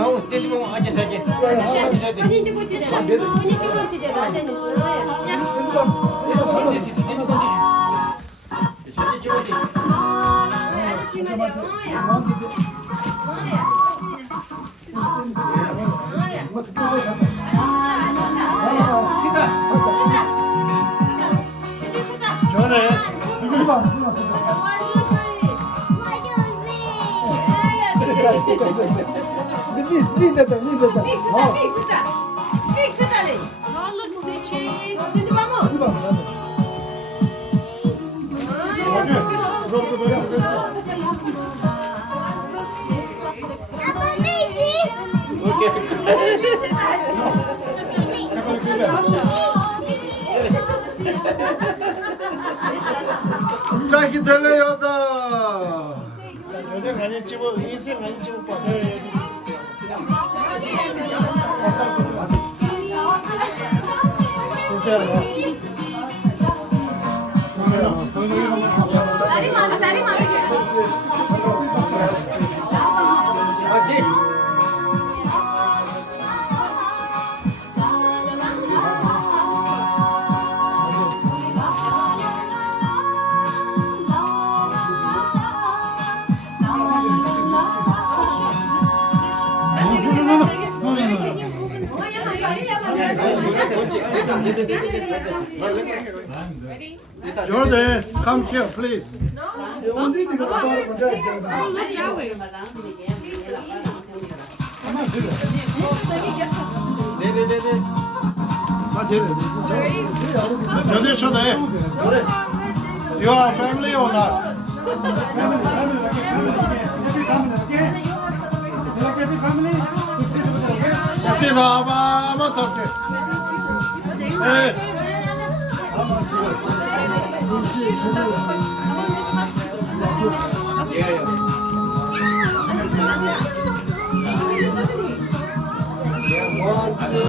mau jadi mau aja saja. 본인 찍고 찍잖아. 본인 찍고 찍잖아. 아저씨. 아저씨 말이야. 짝이 될래요다. 요즘 많이 찍어 인생 많이 찍어 봐. 다리 많아, 다리 많아. Jordan, come here, please. Jordan, 초대. You are family or not? Kasi na ama sorte. Yeah.